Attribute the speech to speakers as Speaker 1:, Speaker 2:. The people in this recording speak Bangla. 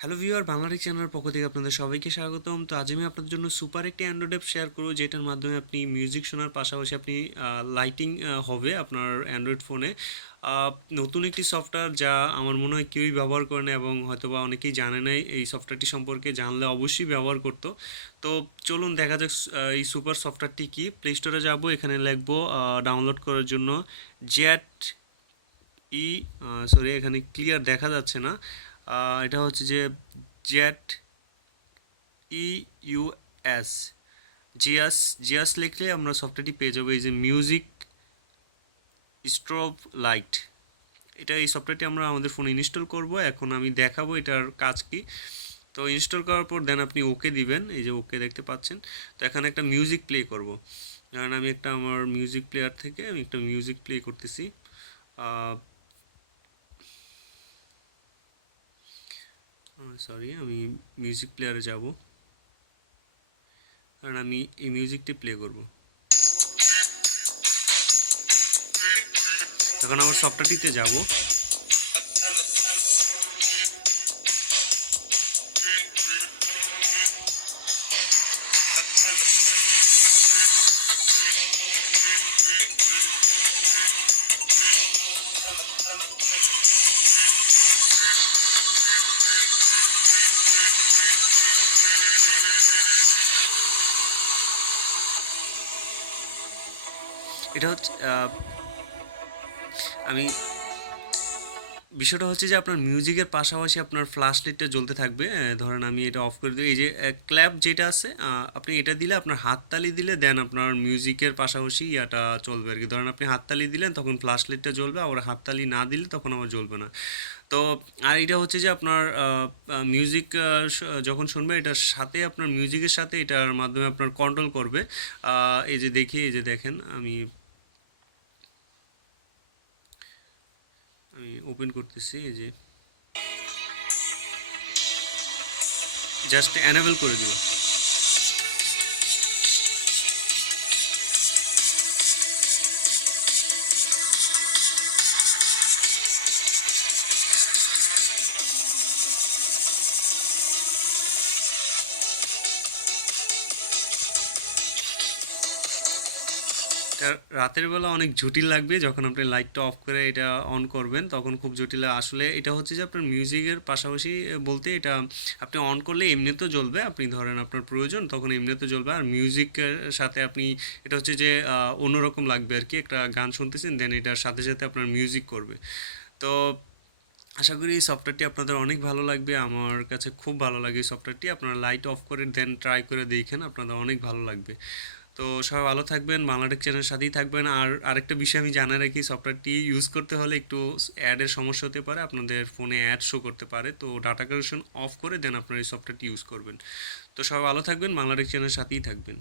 Speaker 1: হ্যালো ভিউয়ার বাংলাদেশ চ্যানেলের পক্ষ থেকে আপনাদের সবাইকে স্বাগতম। তো আজ আমি আপনাদের জন্য সুপার একটি অ্যান্ড্রয়েড অ্যাপ শেয়ার করব, যেটার মাধ্যমে আপনি মিউজিক শোনার পাশাপাশি আপনি লাইটিং হবে আপনার অ্যান্ড্রয়েড ফোনে নতুন একটি সফটওয়্যার যা আমার মনে হয় কেউই ব্যবহার করে না এবং হয়তোবা অনেকেই জানে না এই সফটওয়্যারটি সম্পর্কে জানলে অবশ্যই ব্যবহার করতো। তো চলুন দেখা যাক এই সুপার সফটওয়্যারটি কি। প্লে স্টোরে যাব, এখানে লিখব ডাউনলোড করার জন্য জ্যাট ই সরি এখানে ক্লিয়ার দেখা যাচ্ছে না। এটা হচ্ছে যে জেট ই ইউএস জিয়াস জিয়াস লিখলে আমরা সফটওয়্যারটি পেয়ে যাব। এই যে মিউজিক স্ট্রব লাইট এটা এই সফটওয়্যারটি আমরা আমাদের ফোনে ইনস্টল করব। এখন আমি দেখাবো এটার কাজ কি। তো ইনস্টল করার পর দেন আপনি ওকে দিবেন। এই যে ওকে দেখতে পাচ্ছেন। তো এখানে একটা মিউজিক প্লে করব। কারণ আমি একটা আমার মিউজিক প্লেয়ার থেকে আমি একটা মিউজিক প্লে করতেছি। সরি আমি মিউজিক প্লেয়ারে যাব। কারণ আমি এই মিউজিকটি প্লে করব। এখন আমার সফটওয়্যারটিতে যাব। এটা হচ্ছে আমি, বিষয়টা হচ্ছে যে আপনার মিউজিকের পাশাপাশি আপনার ফ্ল্যাশ লাইটটা জ্বলতে থাকবে। ধরেন আমি এটা অফ করে দিই। এই যে ক্ল্যাপ যেটা আছে আপনি এটা দিলে আপনার হাততালি দিলে দেন আপনার মিউজিকের পাশাপাশি ইয়াটা চলবে আর কি ধরেন আপনি হাততালি দিলেন, তখন ফ্ল্যাশ লাইটটা জ্বলবে। আবার হাততালি না দিলে তখন আবার জ্বলবে না। তো, আর এটা হচ্ছে যে আপনার মিউজিক যখন শুনবে, এটার সাথে আপনার মিউজিকের সাথে এটার মাধ্যমে আপনার কন্ট্রোল করবে। এই যে দেখি, এই যে দেখেন, আমি আমি ওপেন করতেছি এই যে। জাস্ট অ্যানেবল করে দিব। রাতের বেলা অনেক জটিল লাগবে, যখন আপনি লাইটটা অফ করে এটা অন করবেন, তখন খুব জটিল আসলে এটা হচ্ছে যে আপনার মিউজিকের পাশাপাশি বলতে এটা আপনি অন করলে এমনিতেও জ্বলবে, আপনি ধরেন আপনার প্রয়োজন, তখন এমনিতেও জ্বলবে। আর মিউজিকের সাথে আপনি, এটা হচ্ছে যে অন্যরকম লাগবে আর কি, একটা গান শুনতেছেন দেন এটার সাথে সাথে আপনার মিউজিক করবে। তো আশা করি এই সফটওয়্যারটি আপনাদের অনেক ভালো লাগবে, আমার কাছে খুব ভালো লাগে এই সফটওয়্যারটি আপনারা লাইট অফ করে দেন ট্রাই করে দেখেন, আপনাদের অনেক ভালো লাগবে। তো সবাই ভালো থাকবেন, বাংলাটেক চ্যানেলের সাথেই থাকবেন। আর আরেকটা বিষয় আমি জানা রাখি সফটওয়্যারটি ইউজ করতে হলে একটু অ্যাডের সমস্যা হতে পারে, আপনাদের ফোনে অ্যাড শো করতে পারে। তো ডাটা কানেকশন অফ করে দেন আপনারা এই সফটওয়্যারটি ইউজ করবেন। তো সবাই ভালো থাকবেন, বাংলাটেক চ্যানেলের সাথেই থাকবেন।